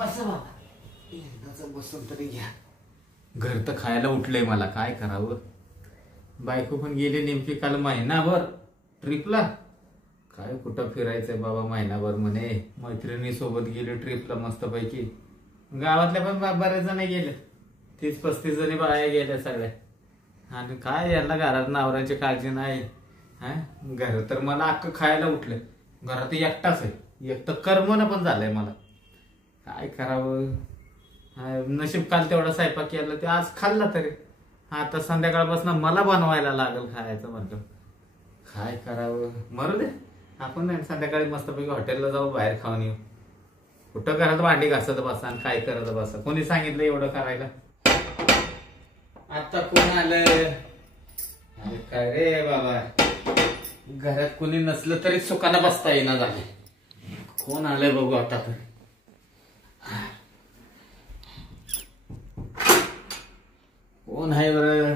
बस बाबा, एकदाच बसून तरी घ्या. घर तर खायला उठलंय, मला काय करावं. बायको पण गेली नेमकी काल महिनाभर ट्रिपला. काय कुठं फिरायचंय बाबा महिनाभर म्हणे. मैत्रिणी सोबत गेली ट्रिपला मस्तपैकी. गावातल्या पण बऱ्याच जण गेले, 30-35 जणी बाया गेल्या सगळ्या. आणि काय यांना घरात नवऱ्याची काळजी नाही. घर तर मला अख्खं खायला उठलंय. घरात एकटाच आहे, एक तर कर्मन पण झालंय मला. काय करावं. नशीब काल तेवढा स्वयंपाक केला, ते आज खाल्ला तरी. आता संध्याकाळपासून मला बनवायला लागल खायचं म्हटलं. काय करावं. मरू दे, आपण संध्याकाळी मस्तपैकी हॉटेलला जाऊ, बाहेर खाऊन येऊ. कुठं घरात भांडी घासत बसा आणि काय करत बसा. कोणी सांगितलं एवढं करायला. आता कोण आलं. काय रे बाबा, घरात कोणी नसलं तरी सुखानं बसता येईना झाले. कोण आलंय बघू आता. तर कोण आहे बर.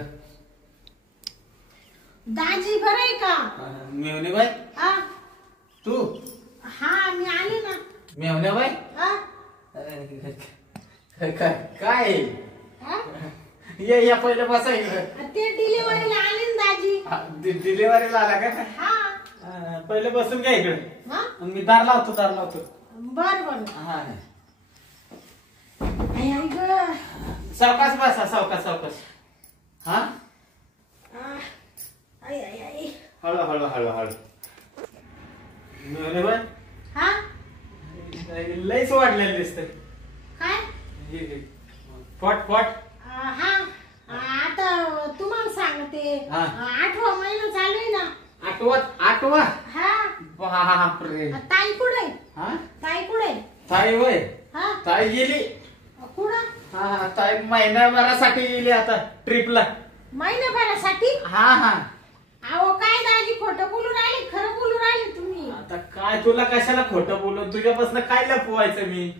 दाजी बरं आहे का. मेवणे बाई तू. हा मी आले ना. मेवणे बाई काय या पहिलं बसायचं. ते डिलिव्हरीला आले ना दाजी. डिलिव्हरीला आला का. हा पहिले बसून घ्या इकडे. मी दार लावतो. बर बर. सावकाश बसा, सावकाश. हा हळू. हा लईच वाढलेलं दिसतंय. काय पोट. हा आता तुम्हाला सांगते. 8वा महिना चालू आहे ना. 8वा. हा बापरे. ताई कुठे. ताई कुठे. ताई वय. हा ताई गेली कुठं. हा ताई महिनाभरासाठी गेली आता ट्रिपला. महिनाभरासाठी. हा अहो काय दाजी खोटं बोलून राहिले, खरं बोलून राहिले तुम्ही. आता काय तुला कशाला खोटं बोलून, तुझ्यापासून काय लपवायचं मी.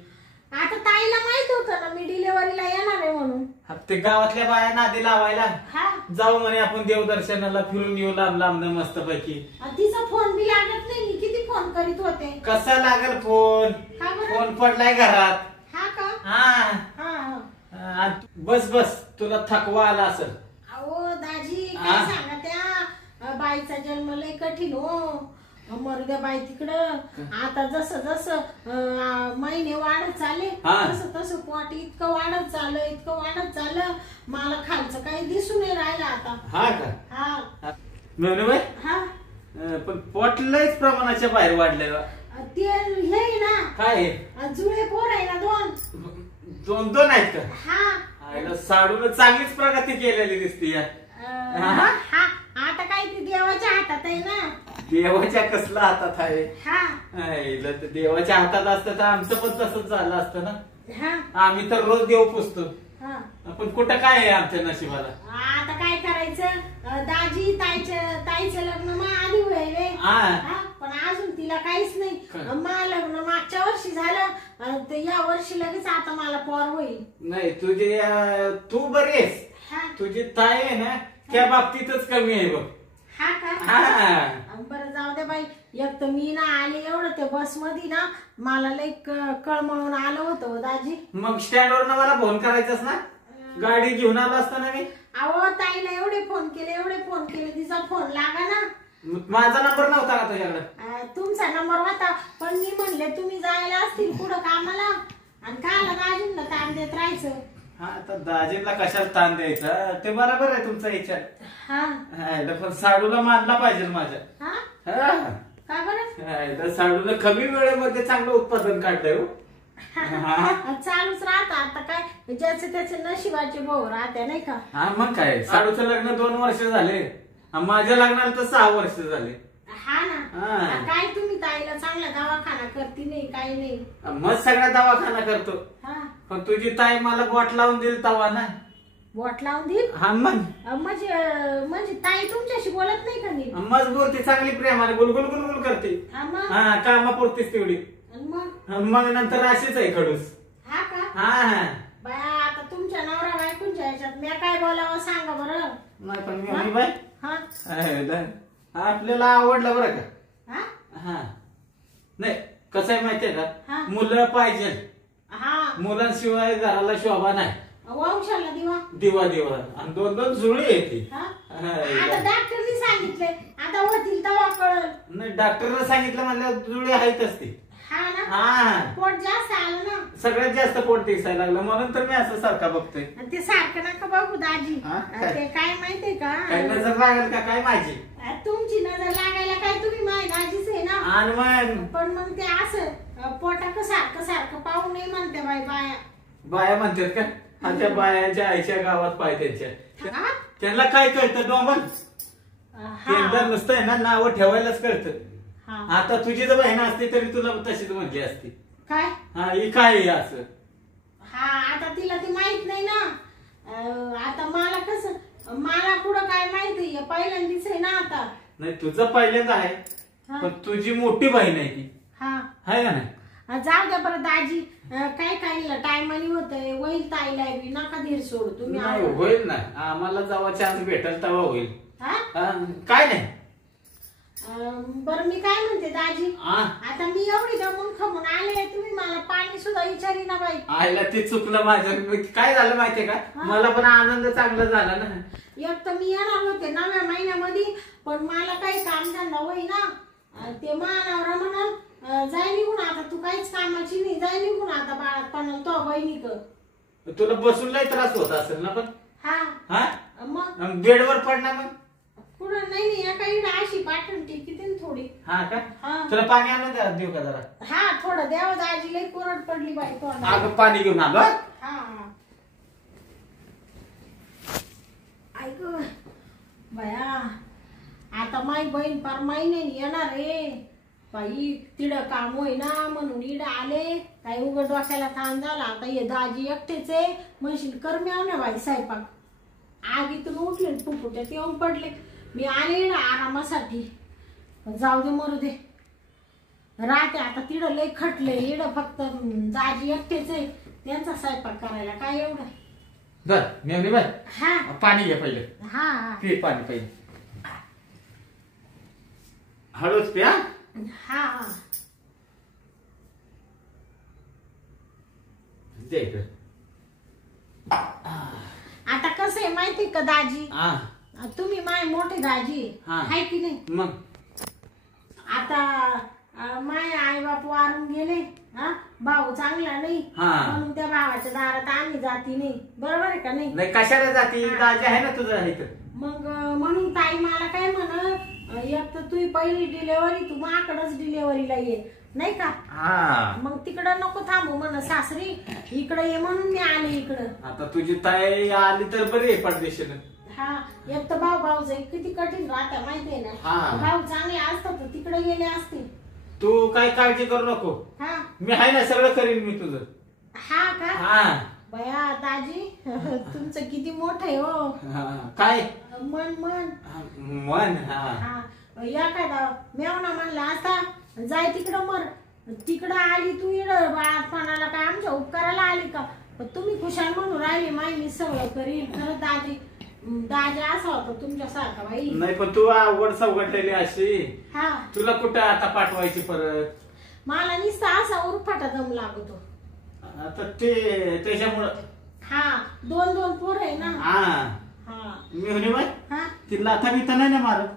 आता ताईला माहित होतं ना मी डिलिव्हरीला येणार आहे म्हणून. ते गावातल्या बाया नादी लावायला. हा जाऊ म्हणे आपण देवदर्शनाला, फिरून येऊ लांब मस्तपैकी. तिचा फोन बी लागत नाही. मी किती फोन करीत होते. कसा लागल फोन. फोन पडलाय घरात. हा का. हा बस तुला थकवा आला असेल. अहो दाजी काय सांगा, त्या बाईचा जन्म लय कठीण हो. मरू द्या बाई तिकडं. आता जसं महिने वाढत चालले तसं पोट इतकं वाढत चाललं. मला खालचं काही दिसून नाही राहिलं आता. हा का. मेवणे बाई. पण पोट लयच प्रमाणाच्या बाहेर वाढलं. ते हे ना. काय जुळे पोर आहे ना. दोन आहेत का. हा साडून चांगलीच प्रगती केलेली दिसते. आता काय ती देवाच्या हातात आहे ना. देवाच्या कसला हातात आहे. देवाच्या हातात असतं तर आमचं पण तसंच झालं असतं ना. आम्ही तर रोज देव पुजतो. पण कुठं काय आहे आमच्या नशिबाला. आता काय करायचं दाजी. ताईचं लग्न मग आधी होईल. पण अजून तिला काहीच नाही. मला लग्न मागच्या वर्षी झालं, या वर्षी लगेच आता मला पोर होईल. नाही तू बरी आहेस. तुझी ताई आहे ना, त्या बाबतीतच कमी आहे बघ. हा का. बरं जाऊ दे बाई. एक तर मी ना आले एवढं ते बस मध्ये ना, मला लई कळमळून आलं होतं दाजी. मग स्टँडवर ना मला फोन करायचास ना, गाडी घेऊन आलो असता ना मी. अहो ताईला एवढे फोन केले तिचा फोन लागा ना. माझा नंबर नव्हता का तुझ्याकडे. तुमचा नंबर होता, पण मी म्हणले तुम्ही जायला असतील पुढं कामाला, आणि काला दाजींना ताण देत राहायचं. आता दाजींना कशाला ताण द्यायचा, ते बरोबर आहे तुमचा विचार. पण साडूला मानला पाहिजे माझ्या. का बरं. साडूला कमी वेळेमध्ये चांगलं उत्पादन काढलंय. चालूच राहत. आता काय ज्याचे त्याचे नशिबाचे भाऊ राहते नाही का. मग काय. साडूचं लग्न 2 वर्ष झाले, माझ्या लग्नाला तर 6 वर्ष झाले. हा ना. काय तुम्ही ताईला चांगला दवाखाना करते नाही, काही नाही. मग सगळा दवाखाना करतो. पण तुझी ताई मला बोट लावून दिल तवा ना. बोट लावून दिल. म्हणजे ताई तुमच्याशी बोलत नाही का नीट. मजबूर ती चांगली प्रेमाने गुलगुल करते. कामापुरतीच तेवढी. मग नंतर अशीच आहे खडूस. हा का. बाया आता तुमच्या नवरा बायकोंच्या ह्याच्यात मी काय बोलावं सांगा बरं. नाही पण मी बाई आपल्याला आवडलं बरं का. नाही कसं आहे माहितीये का, मुलं पाहिजे. हा मुलांशिवाय घराला शोभा नाही. वंशाला दिवा दिवा दिवा आणि 2-2 जुळी येते. आता डॉक्टरनी सांगितले आता होतील तेव्हा कळल. नाही डॉक्टरला सांगितलं म्हणल्यावर जुळी आहेतच ती. हा ना हा पोट जास्त आलं ना. सगळ्यात जास्त पोट दिसायला लागलं म्हणून तर मी असं सारखा बघतोय. ते सारखं नका बघू दाजी. ते काय माहितीये का काय नजर लागेल का काय माझी? तुमची नजर लागायला काय तुम्ही माझी दाजीच आहे ना. आणि मग पण मग ते असं पोटाक सारखं सारखं पाहू नये म्हणते बाया. बाया म्हणतात का? आणि त्या बायांच्या आईच्या गावात पाय त्यांच्या त्यांना काय कळतं डोंबल? त्यांना नुसतं ना नाव ठेवायलाच कळतं. आता तुझी जर बहीण असती तरी तुला तशीच म्हणली असती. काय हा ही काय असं? हा आता तिला ते माहित नाही ना. आता मला कसं मला कुठं काय माहिती पहिल्यांदीच आहे ना आता. नाही तुझं पहिल्यांदा आहे पण तुझी मोठी बहीण आहे ती. हा आहे का नाही? जाऊ द्या बरं दाजी. काय काय टायमानी होतंय होईल ताईला बी नका धीर सोड तुम्ही. नाही होईल ना आम्हाला जेव्हा चान्स भेटेल तेव्हा होईल. काय नाही. बरं मी काय म्हणते दाजी आता मी एवढी दमून खमून आले तुम्ही मला पाणी सुद्धा विचारी ना बाई. आईला ते चुकलं माझं. काय झालं माहितीये का मला पण आनंद चांगला झाला ना. एक तर मी येणार होते 9व्या महिन्यामध्ये पण मला काही काम धंदा होईना. ते मानावर म्हणा जाय निघून आता तू काहीच कामाची नाही जाय निघून आता बाळात पण तो बहिणीक. तुला बसून लय त्रास होत असेल ना पण. हा मग बेडवर पडणार मग पुढं नाही एका इडा अशी पाठवून किती थोडी. हा का तुला पाणी आणून देऊ का जरा? हा थोडं द्यावं दाजी लई कोरड पडली बाई तोंडाला. अगं पाणी घेऊन आलो. ऐक बया आता माई बहीण पार महिन्याने येणार रे बाई. तिडं काम होईना म्हणून इड आले काही उघड डोक्याला ताण झाला. आता हे दाजी एकटेच आहे म्हणशील करम्याव ना बाई स्वयंपाक. आगीतून उठले फुफुट्यात येऊन पडले. मी आले इड आरामासाठी. जाऊ दे मरू दे राहते आता तिडं लय खटले. इड फक्त दाजी एकटेच आहे त्यांचा स्वयंपाक करायला काय एवढं. बर मेवणी बाई हा पाणी घे पहिले. हा पी पाणी पहिले. हळूच प्या. हा दे इकडे. आता कसं आहे माहिती का दाजी तुम्ही माय मोठे दाजी आहे की नाही. मग आता माय आई बाप वारून गेले. भाऊ चांगला नाही म्हणून त्या भावाच्या दारात आम्ही जाती नाही. बरोबर आहे का नाही? कशाला जाती दाजी आहे ना तुझं आहे तर. मग म्हणून ताई मला काय म्हणत एक तर तुझी पहिली डिलेव्हरी तू माकडच डिलेव्हरीला ये नाही का. मग तिकडं नको थांबू म्हण सासरी इकडे ये म्हणून मी आले इकडं. आता तुझी ताई आली तर बरी आहे परदेशानं. हा एक तर भाऊ किती कठीण राहता माहितीये ना. भाऊ चांगले असतात तिकडे गेले असते. तू काय काळजी करू नको. मी आहे ना सगळं करीन मी तुझं. हा का बया दाजी तुमचं किती मोठं आहे हो. काय मन मन मन. या काय मेवना म्हणला आता जाय तिकडं मर. तिकडं आली तू इड बाळापणाला काय आमच्या उपकाराला आली का. तुम्ही खुशाल म्हणून राहिली माई मी सगळं करीन. खरं दाजी असा होता तुमच्यासारखा बाई. नाही पण तू आवड सवगटलेली अशी. तुला कुठं आता पाठवायची परत. मला नुसता असा उरफाटा दम लागतो. आता ते त्याच्यामुळं 2 पोर आहे ना. मी होणे बाई तिला आता बिता नाही ना मारत.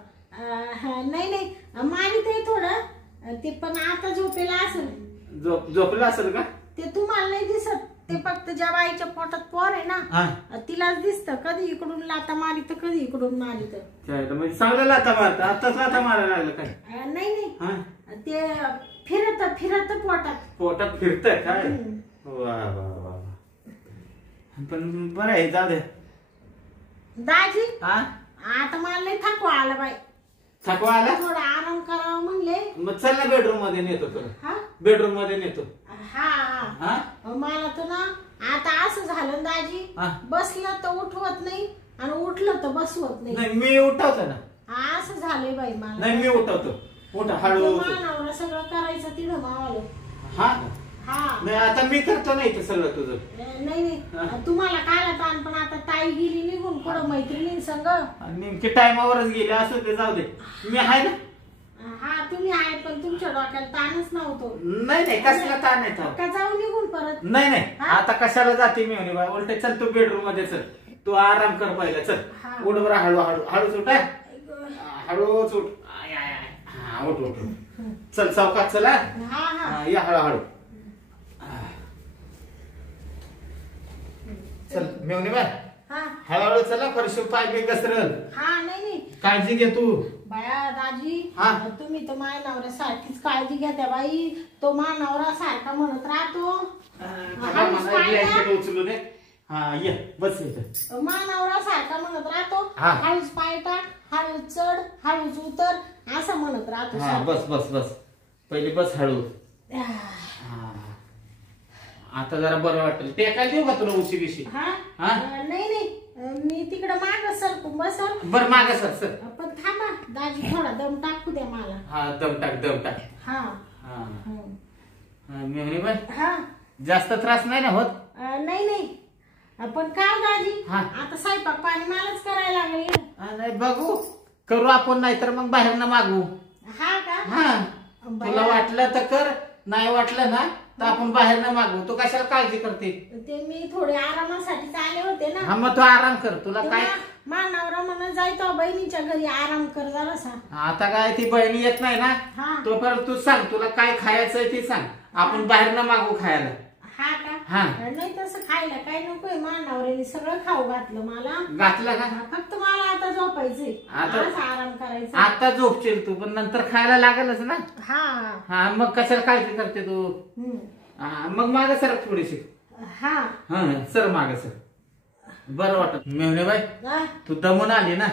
नाही मारी ते थोडं ते पण आता झोपेला असेल. झोपलं असेल का? ते तुम्हाला नाही दिसत. ते फक्त ज्या बाईच्या पोटात पोर आहे ना तिलाच दिसत. कधी इकडून लाता मारी तर कधी इकडून मारी तर. म्हणजे चांगलं लाता मारत आताच लाता मारायला लागलं काय? नाही ते फिरत पोटात फिरत काय. वा वा वा पण बरं आहे जाऊ दे दाजी. आता मला नाही थकवा आला बाई. थकवा आला थोडा आराम करावा म्हणले. मग चल ना बेडरूम मध्ये नेतो तुला. बेडरूम मध्ये नेतो. मला तर ना आता असं झालं दाजी बसलं तर उठवत नाही आणि उठलं तर बसवत नाही. मी उठवतो ना. असं झालंय बाई मला. नाही मी उठवतो. उठ हळू. मानावर सगळं करायचं तिथं मावाला. नाही आता मी करतो नाही ते सगळं तुझं. नाही तुम्हाला काय ताण पण आता ताई गेली निघून पुढं मैत्रिणी संग. नेमकी टायमावरच गेले असं ते जाऊ दे. मी आहे ना हा तुम्ही आहे पण तुमच्या डोक्याला ताणच नव्हतो. नाही नाही कसला ताण आहे तो? का जाऊ निघून परत? नाही नाही आता कशाला जाते मी म्हणे बाय उलटे चल तू बेडरूम मध्ये चल तू आराम कर पहिला चल उठ बरं हळू हळू हळूच उठ हळूच उठ हा उठ उठ चल चौकात चला या हळूहळू चल मेवणी बाय हळूहळू चला फरशी पाय बी घसरल. हा नाही नाही काळजी घे तू. बाया दाजी तुम्ही तर माझ्या नवऱ्यासारखीच काळजी घ्या त्या बाई. तो माझा नवरा सारखा म्हणत राहतो उचलू दे. हा ये बस इथं. माझा नवरा सारखा म्हणत राहतो हळूच पाय टाक हळूच चढ हळूच उतर असं म्हणत राहतो. बस बस बस पहिले बस हळू. आता जरा बरं वाटेल. ते काय देऊ का तुला उशी बिशी? नाही नाही मी तिकडे माग सरकू बसल. बरं माग सर सर पण थांबा दाजी थोडा दम टाकू द्या मला. हा दम टाक दम टाक. हा मेहनी बाई जास्त त्रास नाही ना होत? नाही नाही पण काय दाजी आता स्वयंपाक पाणी मलाच करायला लागेल. नाही बघू करू आपण नाही तर मग बाहेर न मागू. हा का? हा तुला वाटलं तर कर नाही वाटलं ना तर आपण बाहेर न मागू. तू कशाला काळजी करते? ते मी थोडे आरामासाठी आले होते ना. हा मग तू आराम कर. तुला काय नवरा म्हणून जायतो बहिणीच्या घरी आराम कर जरासा. आता काय ती बहिणी येत नाही ना तोपर्यंत तू सांग तुला काय खायचंय ते सांग आपण बाहेर न मागू खायला. हा का? नाही तसं खायला काय नकोय. नवऱ्याने सगळं खाऊ घातलं मला. घातलं का? फक्त मला आता झोपायचंय आराम करायचा. आता झोपशील तू पण नंतर खायला लागेलच ना. हा मग कशाला काळजी करते तू? मग माग सर थोडीशी. हा सर माग सर बरं वाटत. मेवणे बाई तू दमून आली ना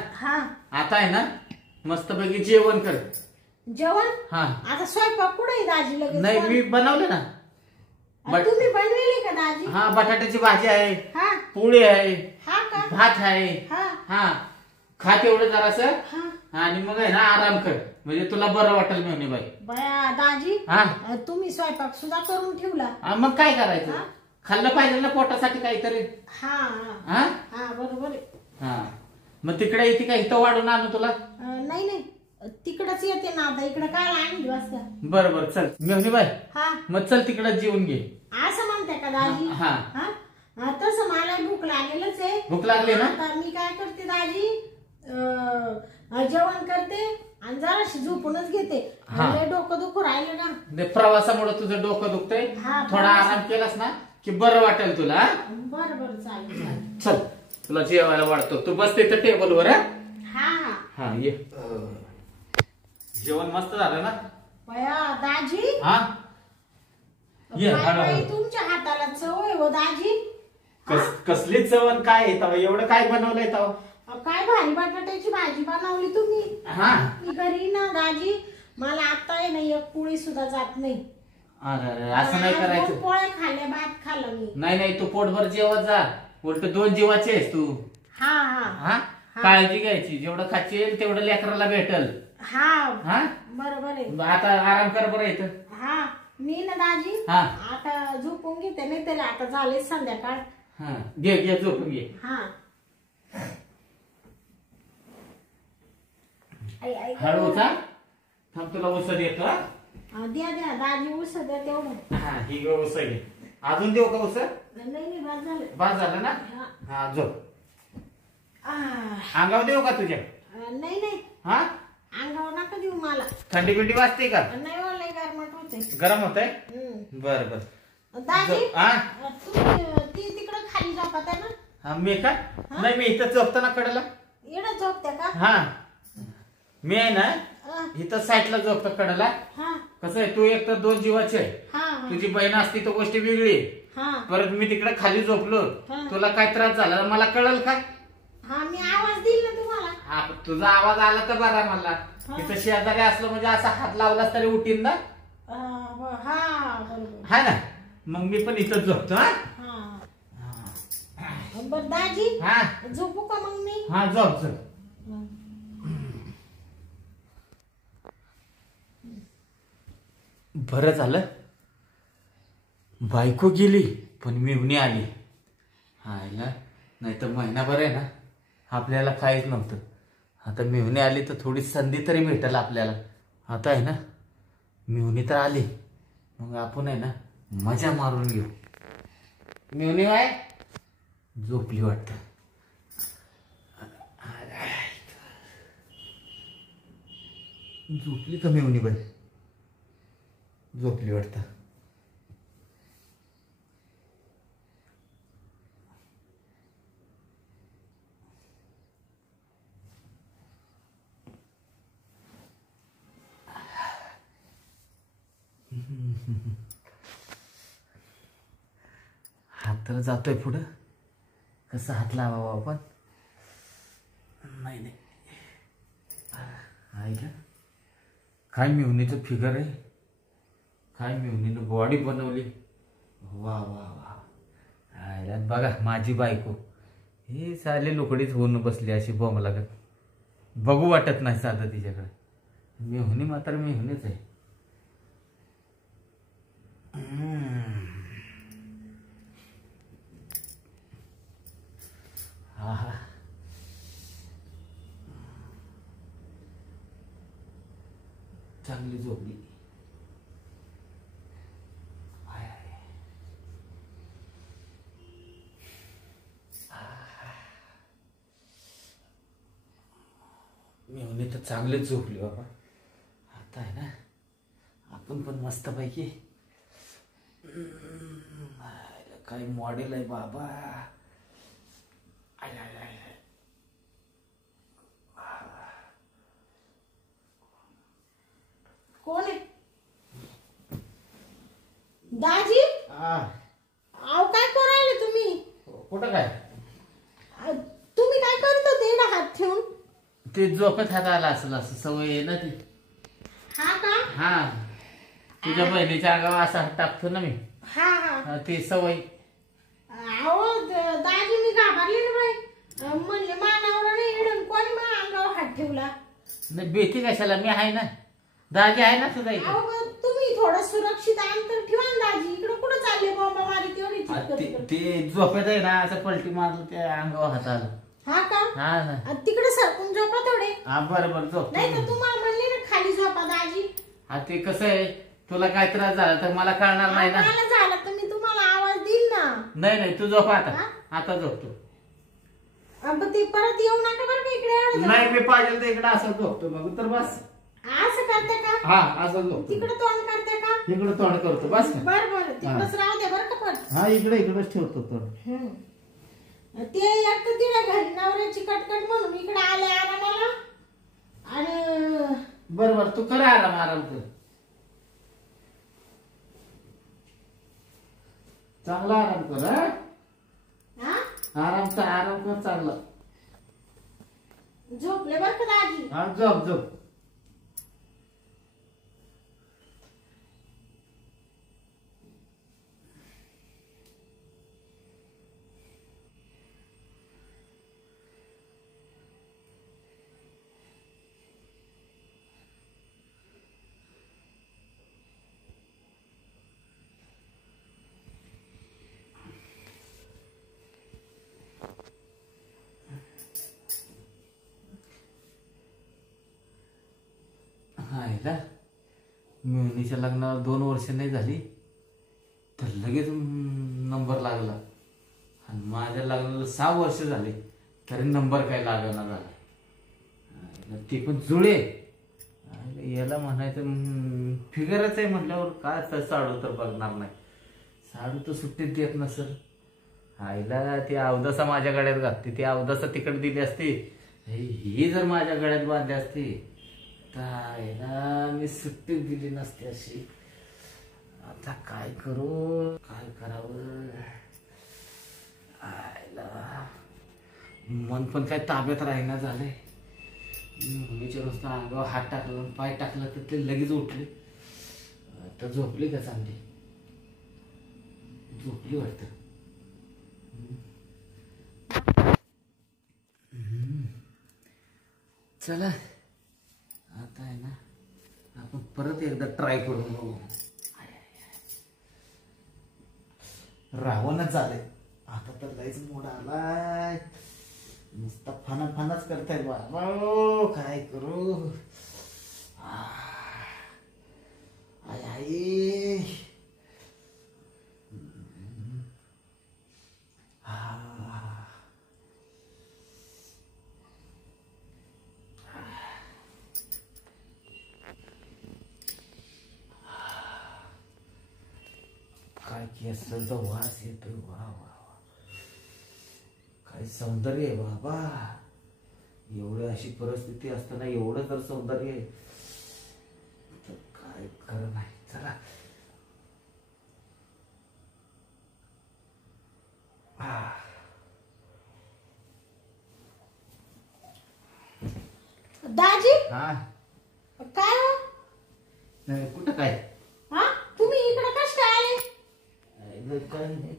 आता आहे ना मस्तपैकी जेवण कर. जेवण? आता स्वयंपाक कुठे दाजी? लगेच नाही मी बनवले ना. तुम्ही बनवली का दाजी? हा बटाट्याची भाजी आहे पोळी आहे भात आहे. खा तेवढं जरासं आणि मग आहे ना आराम कर म्हणजे तुला बरं वाटेल. मेवणी बाई बया दाजी तुम्ही स्वयंपाक सुद्धा करून ठेवला. मग काय करायचं? खाल्लं पाहिजे ना पोटासाठी काहीतरी. बरोबर आहे. मग तिकडे येते का इथं वाढून आणू तुला? नाही नाही तिकडच येते ना आता इकडे काय आणली वाजता. बरं बरं चल मेवणी बाई मग चल तिकडे जेवून घे. असं म्हणते का दाजी? तसं मला भूक लागेलच आहे. भूक लागली ना? आता मी काय करते दाजी जेवण करते आणि जराशी झोपूनच घेते. डोकं दुखू राहिलं ना. प्रवासामुळे तुझं डोकं दुखतंय. थोडा आराम केलास ना की बरं वाटेल तुला. बरं बरं चालेल. चल तुला जेवायला वाढतो. तू बस तिथं टेबलवर. हा ये. जेवण मस्त झालं ना? दाजी तुमच्या हाताला चव आहे हो दाजी. कसली चवण काय एवढं काय बनवलंय तव? काय भारी बटाट्याची भाजी बनवली तुम्ही घरी ना दाजी. मला आता आहे ना एक पोळी सुद्धा जात नाही. अरे असं नाही करायचं. पोळ्या खाल्ल्या भात खाल्ला मी. नाही नाही तू पोटभर जेवत जा. उलट 2 जीवाची आहेस तू. काळजी घ्यायची. जेवढं खाशील तेवढं लेकराला भेटल. बरोबर आहे. आता आराम कर बरं इथं. मी ना दाजी आता झोपून घेते नाही तरी आता झाले संध्याकाळ. घे घे झोपून घे. हळूचा थांब तुला उसळ देतो. द्या द्या दाजी उसळ द्या तेवढं. ही उसळ घे. अजून देऊ का उसळ? नाही बाद झालं. बाद झालं ना? झोप. अंगावर देऊ का तुझ्या? नाही नाही अंगावर नका देऊ मला. थंडी बिंडी वाजते का? नाही लय गरमट होते. गरम होतंय? बर बर. दाजी ती तिकडे खाली झोपत आहे ना? मी का? नाही मी इथं झोपतो ना कडेला. इकडे झोपते का? मी आहे ना इथं साईडला झोपतो कडेला. कसं आहे तू एक तर 2 जीवाची आहे. तुझी बहीण असती तर गोष्ट वेगळी. परत मी तिकडे खाली झोपलो तुला काय त्रास झाला मला कळल का? मी आवाज देईल ना तुम्हाला. तुझा आवाज आला तर बरा मला. इथं शेजारी असलं म्हणजे असा हात लावलास तरी उठीन ना. हा ना मग मी पण इथंच झोपतो. बरं दाजी झोपू का मग मी? झोप झोप. बरं झालं बायको गेली पण मेवणी आली. नाही तर महिनाभर आहे ना आपल्याला काहीच नव्हतं. आता मेवणी आली तर थोडी संधी तरी भेटेल आपल्याला. आता आहे ना मिवणी तर आली, मग आपण आहे ना मजा मारून घेऊ. मिवणी बाय झोपली वाटतं. झोपली का मिवणी बाई? झोपली वाटतं. हात तर जातोय पुढं, कसं हात लावावा आपण? नाही नाही. ऐका काय मिवणीचं फिगर आहे, काय मिवणीनं बॉडी बनवली. वा वा वा. आयला बघा माझी बायको ही साली लुकडीच होऊन बसली अशी बॉम्ब लागत, बघू वाटत नाही साधं तिच्याकडे. मिवणी मात्र मिवणीच आहे. हा चांगली झोपली. मिवणी तर चांगलीच झोपली बाबा. आता आहे ना आपण पण मस्त पैकी. काय मॉडेल आहे बाबा. कोण आहे? दाजी आव काय करायले तुम्ही? कुठं काय? तुम्ही काय करत होते इकडे हात ठेवून? ते झोपत हात आला असेल, असं सवय आहे ना ती. हा का? हा तुझ्या बहिणीच्या अंगावर असा हात टाकतो ना मी. हा हा ती सवय. अहो दाजी मी घाबरले ना बाई. म्हणले मानावर नाही इडून कोणी मा अंगावर हात ठेवला. नाही भीती कशाला, मी आहे ना, दाजी आहे ना तुझा इथे. अहो तुम्ही थोडं सुरक्षित अंतर ठेवा ना दाजी. इकडे कुठं चालले बाबा मारी तेवढी? ते झोपेत आहे ना, असं पलटी मारलं त्या अंगावर हात आला. हा का? हा ना. तिकडे सरकून झोपा थोडे. हा बरं बरं झोप. नाही तर तुम्हाला म्हणले ना खाली झोपा दाजी. हा ते कसं आहे, तुला काय त्रास झाला तर मला कळणार नाही ना. मला झालं तर मी तुम्हाला आवाज देईन ना. नाही नाही तू झोप आता. आता झोपतो. ते परत येऊ नका बरं का इकडे. नाही मी पाहिजे तर इकडे असं झोपतो मग तर बस. असं करते का? हा असं झोपतो. तिकडे तोंड करते का? इकडे तोंड करतो बस. बर बर तिकडेच राहू दे बरं का. पण हा इकडेच ठेवतो तोंड. ते एक तर तिला घरी नवऱ्याची कटकट म्हणून इकडे आले आरामाला. आणि बरोबर तू कर आराम कर. चांगला आराम कर. आराम कर चांगला. झोपले बर का दाजी? हा झोप. मिवणीच्या लग्नाला 2 वर्ष नाही झाली तर लगेच नंबर लागला. आणि माझ्या लग्नाला 6 वर्ष झाले तरी नंबर काय लागना झाला. ती पण जुळे. याला म्हणायचं फिगरच आहे म्हटल्यावर काय साडू तर बघणार नाही. साडू तर सुट्टीत देत नसेल. आईला ती अवदसा माझ्या गळ्यात घातली, ती अवदसा तिकडे दिली असती, ही जर माझ्या गळ्यात बांधली असती तर मी सुट्टी दिली नसती अशी. आता काय करू, काय करावं. आईला मन पण काय ताब्यात राहीना झालंय. मुलीच्या नुसतं अंगावर हात टाकला पाय टाकला तर ते लगेच उठले. तर झोपली का चांगली? झोपली वाटतं. चला आता आहे ना आपण परत एकदा ट्राय करून बघू. रावणच झालंय आता तर. लयच मोड आलाय, नुसता फनाच करताय बाबा. काय करू. केसांचा वास येतोय. वा वा वा, काय सौंदर्य आहे बाबा. एवढी अशी परिस्थिती असताना एवढं तर सौंदर्य आहे तर काय खरं नाही. चला दाजी. हा काय हो? कुठं काय? हा, तुम्ही इकडे कस काय आले?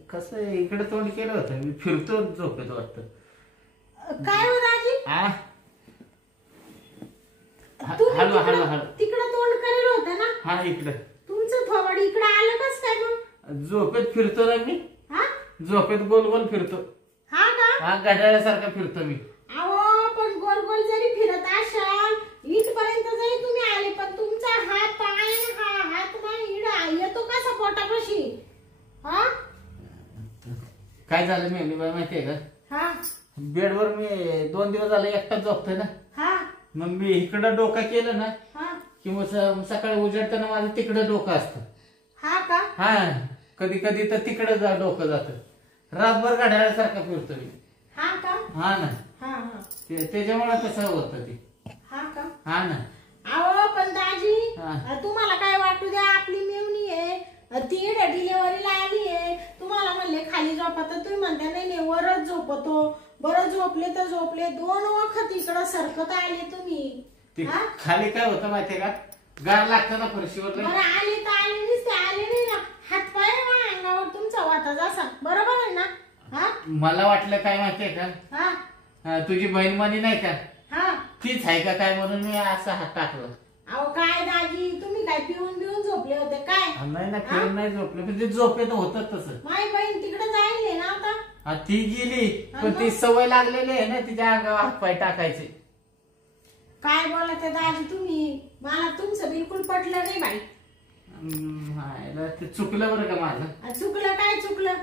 कसं इकडे तोंड केलं होतं मी. फिरतो झोपेत वाटतं. काय हो दाजी? हळू हळू हळू. तिकडे तोंड करेल होतं ना? हा इकडं. तुमचं थोबाड इकडे आलं कस काय मग? झोपेत फिरतो ना मी. हा, झोपेत गोल गोल फिरतो. हा का? हा, घड्याळासारखा फिरतो मी. अहो पण गोल गोल जरी फिरत असाल इथपर्यंत जरी तुम्ही आले पण तुमचा हात पाय हा हात पाय इडा येतो कसा पोटापाशी? हा, काय झालं मी माहितीये का? हा, बेडवर मी 2 दिवस झाले एकटाच झोपतोय ना. हा, मग मी इकडं डोकं केलं ना हा, किंवा सकाळी उजेडताना माझं तिकडं डोकं असतं. हा का? हा, कधी कधी तर तिकडं डोकं जातं. रातभर घड्याळासारखा फिरतो मी. हा का? हा ना, हा, हा, त्याच्यामुळे तसं होतं ते. हा का? हा ना. अहो पण दाजी हा. तुम्हाला काय वाटू द्या, आपली मेवणी आहे ती डिलेव्हरीला आली आहे. तुम्हाला म्हणले खाली झोपा तर तुम्ही म्हणता नाही नाही वरच झोपतो. बरं झोपले तर झोपले. 2 वखत इकडं सरकत आले तुम्ही. ते हा? खाली काय होतं माहितीये का? गार लागतं ना फरशीवर. बरं आले तर आले नसते आले नाही ना. हात पाय अंगावर तुमचा वाता जसा बरोबर आहे ना? हा, मला वाटलं काय माहितीये का? हा, तुझी बहीण म्हणी नाही का हा, तीच आहे का काय म्हणून मी असा हात टाकला. अहो काय दाजी तुम्ही काय पिऊन बिऊन झोपले होते काय? नाही ना, फिरून नाही झोपलं पण ते झोपेत होतं तसं. माझी बहीण तिकडे जाईल ना आता. ती गेली पण ती सवय लागलेली आहे ना तिच्या अंगावर हात पाय टाकायचे. काय बोलत आहे दाजी तुम्ही? मला तुमचं बिलकुल पटलं नाही बाई. ते चुकलं बरं का माझं. चुकलं काय चुकलं?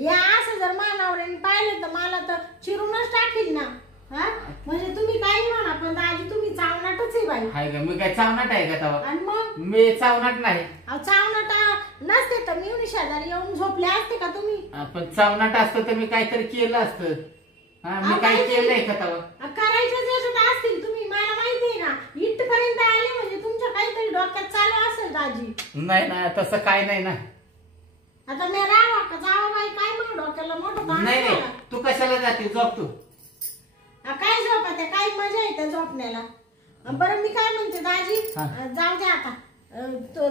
या असं जर मानावऱ्याने पाहिलं तर मला तर चिरूनच टाकील ना. हा, म्हणजे तुम्ही काही म्हणा पण दाजी तुम्ही चावनाटच आहे बाई. हाय का? मी काय चावनाट आहे का तेव्हा? आणि मग मी चावनाट नाही. चावनाट नसते तर मी शेजारी येऊन झोपले असते का तुम्ही? पण चावनाट असतं तर मी काहीतरी केलं असतं. मी काय केलंय का तेव्हा? करायच्याच याच्यात असतील तुम्ही. मला माहिती आहे ना इथपर्यंत आले म्हणजे तुमच्या काहीतरी डोक्यात चालू असेल दाजी. नाही ना, तसं काय नाही ना. आता मी राहा का जावा बाई काय म्हणून डोक्याला मोठं ताण नाही नाही, झाला. तू कशाला जाते? झोप तू. काय झोपत आहे? काय मजा येते झोपण्याला. बरं मी काय म्हणते दाजी हा. जाऊ द्या आता.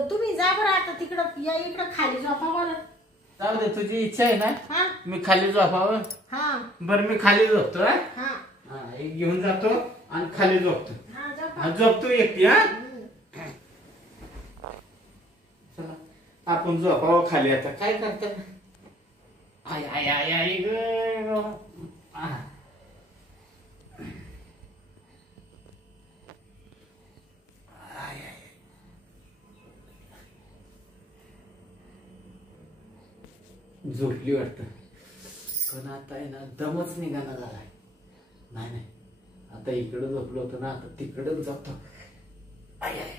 तुम्ही जा बरं आता तिकडं या इकडं खाली झोपा बरं. जाऊ दे, तुझी इच्छा आहे ना हा, मी खाली झोपावं. हा, बरं मी खाली झोपतो. हा, एक घेऊन जातो आणि खाली झोपतो. हा, झोपा. झोपतो एकटी. हा, चला आपण झोपावं खाली. आता काय करतात? आय आय आय आय ग. झोपली वाटतं पण आता आहे ना दमच निघाला झालाय. नाही नाही, आता इकडं झोपलो होतो ना, आता तिकडच जातो. आय आय,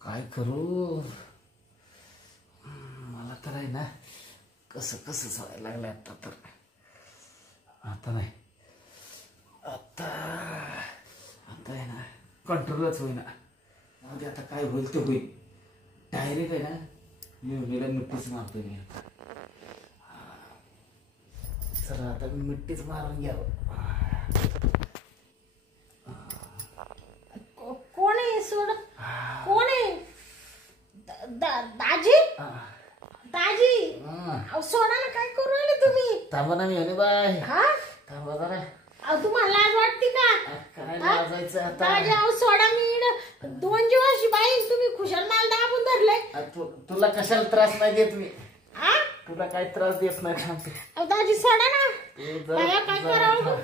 काय करू? मला तर आहे ना कसं कसं सवय लागलं आता. तर आता नाही, आता आता आहे ना कंट्रोलच होईना. म्हणजे आता काय होईल ते होईल. डायरेक्ट आहे ना मी मिठ्ठीच मारतो मी. चला आता मी मिठ्ठीच मारून घ्यावं. कोण आहे? सोड. कोण आहे? दाजी दाजी सोडा ना. काय करू राहिले तुम्ही? थांबा ना मी बाय. हा, थांबा जरा. तुम्हाला लाज वाटते का? काय लाजायचं आता? दाजी सोडा. मी 2 जीवाशी बाई तुम्ही खुशाल माल दाबून धरले. तुला कशाला त्रास नाही देत मी. तुला काही त्रास देत नाही थांबते. दाजी सोडा ना. बाया काय करावं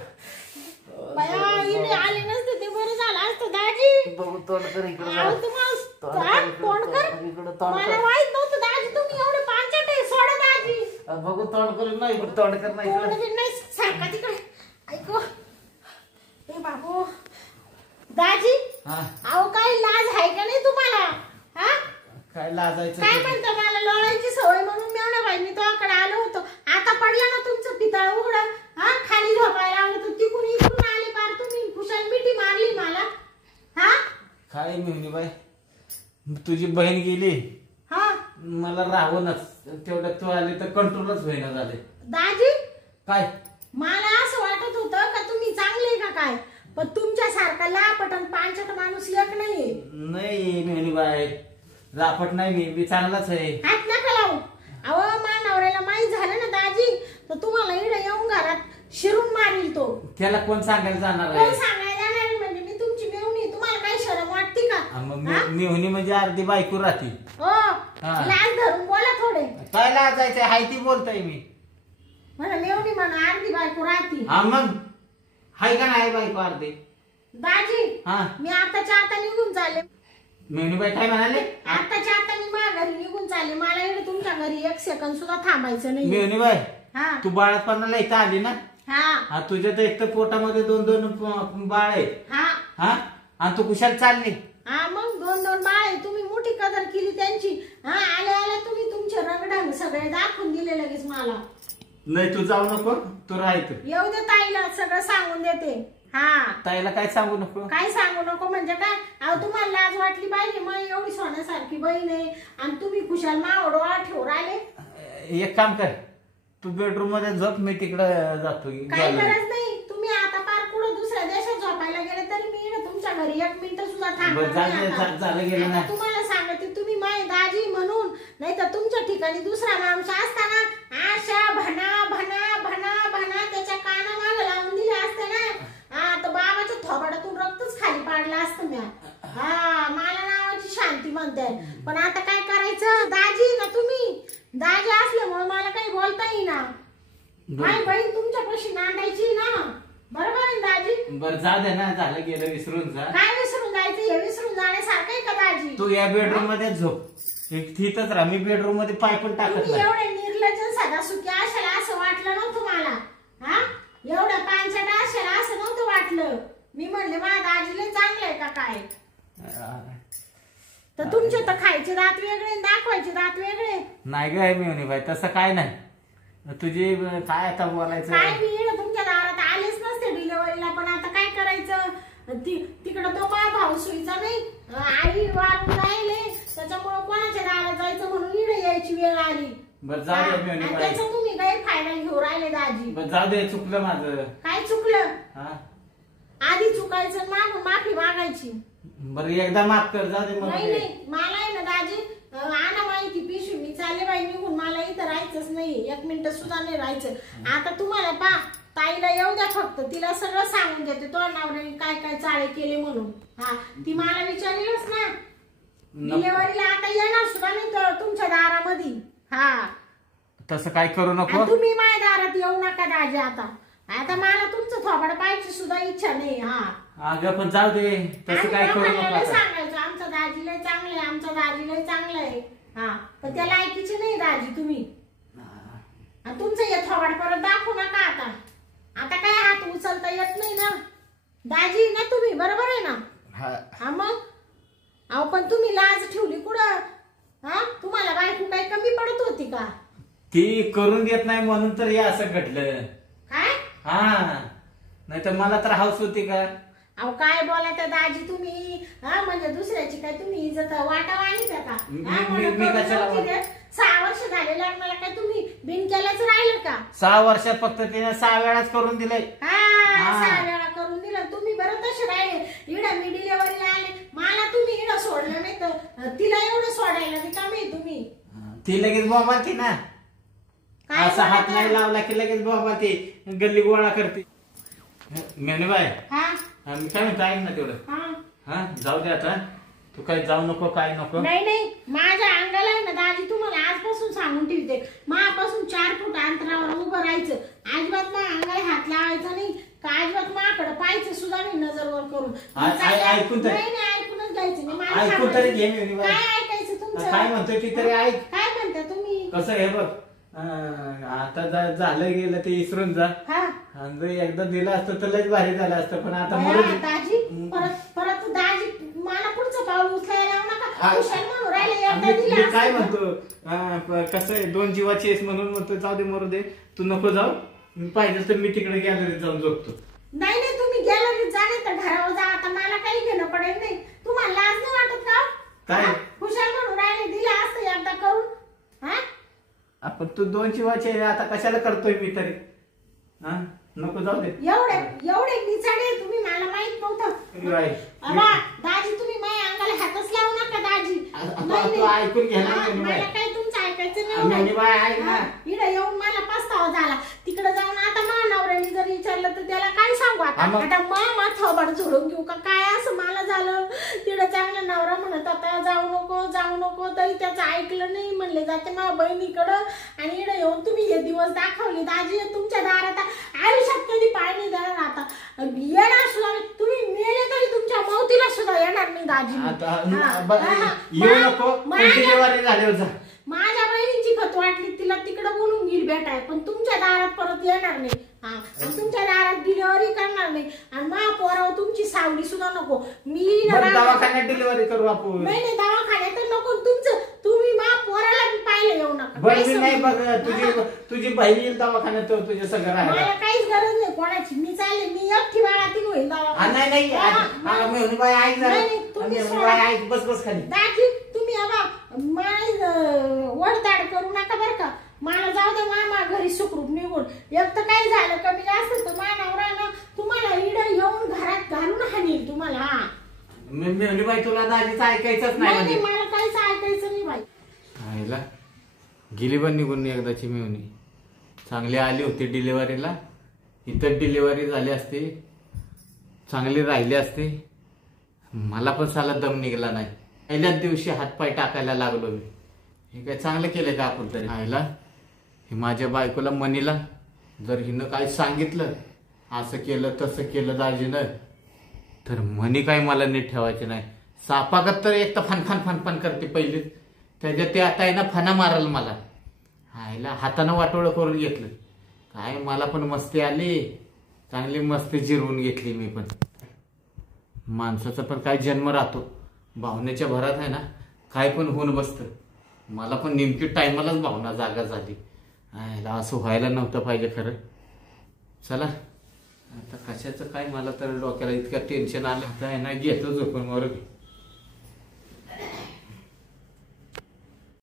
बाया इकडे आले नसते ते बरं झालं असतं दाजी. बघू तोंड कर इकडे तोंड कर मला माहित नव्हतं दाजी तुम्ही एवढे पांचट आहे. सोडा दाजी. बघू तोंड कर ना इकडे तोंड कर नाही सारखा तिकडे ऐको ए बाबू दाजी. अहो काय लाज आहे का नाही तुम्हाला? हा काय लाजायचं काय म्हणता मला लोळायची सवय म्हणून मेवण्या बाई मी तुझ्याकडे आलो होतो. आता पडला ना तुमचं पितळ उघड. हा खाली झोपायला लावलं तर तिकून इकडून आले पार तुम्ही खुशाल मिठी मारली मला. हा काय मेवणी बाई तुझी बहीण गेली हा मला राहूनच तेवढं तू आली तर कंट्रोलच होईना झाले. दाजी काय मला असं वाटत होतं का तुम्ही चांगले का काय पण तुमच्यासारखा लापट आणि पांचट माणूस एक नाहीये. नाही मेवणी बाई लापट नाही मी चांगलाच आहे. हात नका लावू. अहो मानवऱ्याला माहीत झालं ना दाजी तर तुम्हाला इकडे येऊन घरात शिरून मारील तो. त्याला कोण सांगायला जाणार कोण आहे? सांगायला जाणार म्हणजे मी तुमची मेवणी तुम्हाला काही शरम वाटते का? मेवणी म्हणजे अर्धी बायको राहते. हो लाज धरून बोला थोडे. काय लाजायचंय हाय ती बोलतोय मी. मला मेवणी म्हणा अर्धी बायको राहते. हा मग हाय का नाही बायको अर्धी? दाजी मी आताच्या आता निघून चालले. मेवणी बाई काय म्हणाले? आताच्या आता मी माझ्या घरी निघून चालले. मला इकडे तुमच्या घरी एक सेकंद सुद्धा थांबायचं नाही. मेवणी बाई तू बाळापणाला इथं आली ना. हा तुझ्या तर एक तर पोटामध्ये 2-2 बाळ आहे. हा आणि तू कुशाल चालली. हा मग 2-2 बाळ आहे. तुम्ही मोठी कदर केली त्यांची. हा आल्या आल्या तुम्ही तुमचे रंगढंग सगळे दाखवून दिले लगेच मला. नाही तू जाऊ नको तू राहायचं. येऊ दे ताईला सगळं सांगून देते. हा ताईला काय सांगू नको. काय सांगू नको म्हणजे काय? अहो तुम्हाला लाज वाटली पाहिजे. मग एवढी सोन्यासारखी बहीण आहे आणि तुम्ही खुशाल मावड ठेवून आले. एक काम कर तू बेडरूम मध्ये झोप मी तिकडे जातो. काही गरज नाही. तुम्ही आता पार पुढे दुसऱ्या देशात झोपायला गेले तरी मी इकडे तुमच्या घरी 1 मिनिट सुद्धा झालं गेलं ना. तुम्हाला सांगते तुम्ही माय दाजी म्हणून नाही तर तुमच्या ठिकाणी दुसरा माणूस असताना आशा भना भना भना भना त्याच्या काना मागे लावून दिले असते ना. तर बाबाच्या थोबाडातून रक्तच खाली पाडलं असतं म्या. मला नावाची शांती म्हणते पण आता काय करायचं? दाजी ना तुम्ही दाजी असल्यामुळे मला काही बोलता येईना. माझी बहीण तुमच्यापाशी नांदायची ना. बरोबर आहे दाजी? बरं जा दे ना. झालं गेलं विसरून जा. काय विसरून जायचं? हे विसरून जाण्यासारखं आहे का दाजी? तू या बेडरूम मध्ये झोप. तिथंच राहा. मी बेडरूम मध्ये पाय पण टाकत नाही. एवढे निर्लज्ज सदासुखी अशाला असं वाटलं नव्हतं मला. हा एवढ्या पांचट अशाला असं नव्हतं वाटलं. मी म्हणले माझ्या दाजीला चांगलंय का काय? तर तुमचे तर खायचे दात वेगळे दाखवायचे दात वेगळे. नाही ग मेवणी बाई तसं काय नाही. तुझी काय आता बोलायचं? काय मी तुमच्या दारात आलेच नसते डिलिव्हरीला पण आता काय करायचं? तिकडं तो माझा भाऊ सुईचा नाही. आई वारून राहिले त्याच्यामुळे कोणाच्या दारात जायचं म्हणून इकडे यायची वेळ आली. बरं जाऊ दे मेवणी बाई. त्याचं तुम्ही गैरफायदा घेऊन राहिले दाजी. बरं जाऊ दे चुकलं माझं. काय चुकलं? आधी चुकायचं मागून माफी मागायची. बरं एकदा माफ कर. जाऊ दे. नाही नाही मला आहे ना दाजी आणा माहिती पिशवी. मी चालले बाई निघून. मला इथं राहायचंच नाही. 1 मिनिट सुद्धा नाही राहायचं. आता तुम्हाला पा ताईला येऊ द्या फक्त. तिला सगळं सांगून देते तो नवऱ्याने काय काय चाळे केले म्हणून. ती मला विचारलीच ना. डिलेव्हरीला आता येणार सुद्धा नाही तर तुमच्या दारामध्ये. तसं काय करू नको. तुम्ही माझ्या दारात येऊ नका दाजी. आता मला तुमचं थोबाड पाहायची सुद्धा इच्छा नाही. अगं पण जाऊ दे तसं काय करू नको. सांगायचं आमचं दाजीला चांगलं आहे. आमचं दाजीला चांगलं आहे. पण त्या लायकीचे नाही दाजी तुम्ही. तुमचं हे थोबाड परत दाखवू नका आता. आता काय हात उचलता येत नाही ना दाजी ना तुम्ही. बरोबर आहे ना? मग अहो पण तुम्ही लाज ठेवली कुठं? तुम्हाला बायको काही कमी पडत होती का? ती करून देत नाही म्हणून तर हे असं घडलं. काय? नाही तर मला तर हाऊस होती का? अहो काय बोला त्या दाजी तुम्ही. म्हणजे दुसऱ्याची काय तुम्ही इज्जत वाटा वाढीता का? 6 वर्ष झाले लग्नाला काय तुम्ही बिन केल्याच राहिलं का? 6 वर्षात फक्त तिने 6 वेळाच करून दिलंय. 6 वेळा करून दिलं. तुम्ही बरं तसे राहिले. इडं मी डिलेव्हरीला आले. मला तुम्ही इडं सोडलं नाही तर तिला एवढं सोडायला रिकामी तुम्ही. ती लगेच बोंबाती ना. असा हात नाही लावला की लगेच बोंबाती गल्ली गोळा करते. मेवणी बाई मी काय म्हणतो ऐक ना तेवढं. जाऊ दे आता. तू काय जाऊ नको काय नको. नाही माझ्या सांगायला आहे ना दाजी, तुम्हाला आजपासून सांगून ठेवते, मापासून 4 फूट अंतरावर उभं राहायचं, अजिबात माझ्या अंगाला हात लावायचा नाही, का अजिबात माझ्याकडे पाहायचं सुद्धा नाही नजरवर करून. ऐकून ऐकूनच घ्यायचं नाही. मला ऐकून तरी घे मी. काय ऐकायचं तुमचं? काय म्हणतोय ती तरी ऐक. काय म्हणता तुम्ही? कसं आहे बघ, आता झालं गेलं ते विसरून जा. आणि जर एकदा दिलं असतं तर लयच भारी झालं असतं, पण आता दाजी परत दाजी मला पुढचं पाऊल उचलायला लावू नका. कुशाल म्हणून राहिले, एकदा दिलं मी काय म्हणतो, कसं आहे, 2 जीवाची आहेस म्हणून म्हणतो जाऊ दे मरू दे, तू नको जाऊ. पाहिजे तर मी तिकडे गॅलरीत जाऊन झोपतो. नाही नाही, तुम्ही गॅलरीत जा नाही तर घरावर जा. आता मला काही घेणं पडेल नाही. तुम्हाला लाज नाही वाटत का? काय कुशाल म्हणून राहिले, दिलं असतं एकदा करून. आपण तू 2 जीवाची आहे, आता कशाला करतोय मी तरी? नको जाऊ दे. एवढे निचाडे तुम्ही, मला माहित नव्हतं. दाजी तुम्ही माझ्या अंगाला हातच लावू नका दाजी. ऐकून घ्या ना. मला काही तुमचं ऐकायचं नाही. इकडे येऊन मला पस्तावा झाला. तिकडे जाऊन आता माझ्या नवऱ्याने जर विचारलं तर त्याला काय सांगू? आता मामा थोबड झोडून घेऊ का काय? असं मला झालं. तिकडे चांगला नवरा म्हणत आता जाऊ नको, तरी त्याचं ऐकलं नाही. म्हणले जाते माझ्या बहिणीकडं, आणि इकडे येऊन तुम्ही हे दिवस दाखवले दाजी. तुमच्या दारात आयुष्यात कधी पाय नाही देणार. आता येणार सुद्धा तुम्ही मेले तरी तुमच्या मौतीला सुद्धा येणार नाही दाजी. माझ्या बहिणीची खत वाटली, तिला तिकडं बोलून गेली भेटाय, पण तुमच्या दारात परत येणार नाही. तुमच्या दारात डिलिव्हरी करणार नाही. आणि मा पोरावर तुमची सावली सुद्धा नको. मी दवाखान्यात डिलिव्हरी करू आपण. नाही दवाखान्यात नको. तुम्ही मा पोराला पाहिलं येऊ नका. नाही बघ, तुझी बहीण येईल दवाखान्यात, तुझ्या सगळं मला काहीच गरज नाही कोणाची. मी चालले, मी एकटी बाळातील होईल दवाखान्यात. बस खाली. दाजी तुम्ही वडताड करू नका बरं का. मला जाऊ दे, मामा घरी सुखरूप निघून. एक तर काही झालं कमी जास्त तर माझ्या नवऱ्यानं तुम्हाला इड येऊन घरात घालून हाणील तुम्हाला. बाई तुला दाजीचं ऐकायचंच नाही. मला काहीच ऐकायचं नाही बाई. आईला गेली पण निघून एकदाची मेवणी. चांगली आली होती डिलिव्हरीला, इथं डिलिव्हरी झाली असती, चांगली राहिली असती. मला पण साला दम निघाला नाही. पहिल्याच दिवशी हातपाय टाकायला लागलो मी. हे काय चांगलं केलं का आपण तरी? आईला हे माझ्या बायकोला मनीला जर हिनं काय सांगितलं, असं केलं तसं केलं दाजीनं, तर मनी काय मला नीट ठेवायचे नाही. सापागत तर एक तर फन करते पहिलीच, त्याच्यात ते आता आहे ना फना मारल मला. आईला हातानं वाटोळं करून घेतलं. काय मला पण मस्ती आली, चांगली मस्ती जिरवून घेतली मी पण. माणसाचा पण काय जन्म राहतो, भावनेच्या भरात आहे ना काय पण होऊन बसतं. मला पण नेमकी टायमालाच भावना जागा झाली. असं व्हायला नव्हतं पाहिजे खरं. चला आता कशाचं काय, मला तर डोक्याला इतकं टेन्शन आलं आहे ना, घेतो झोपून मग.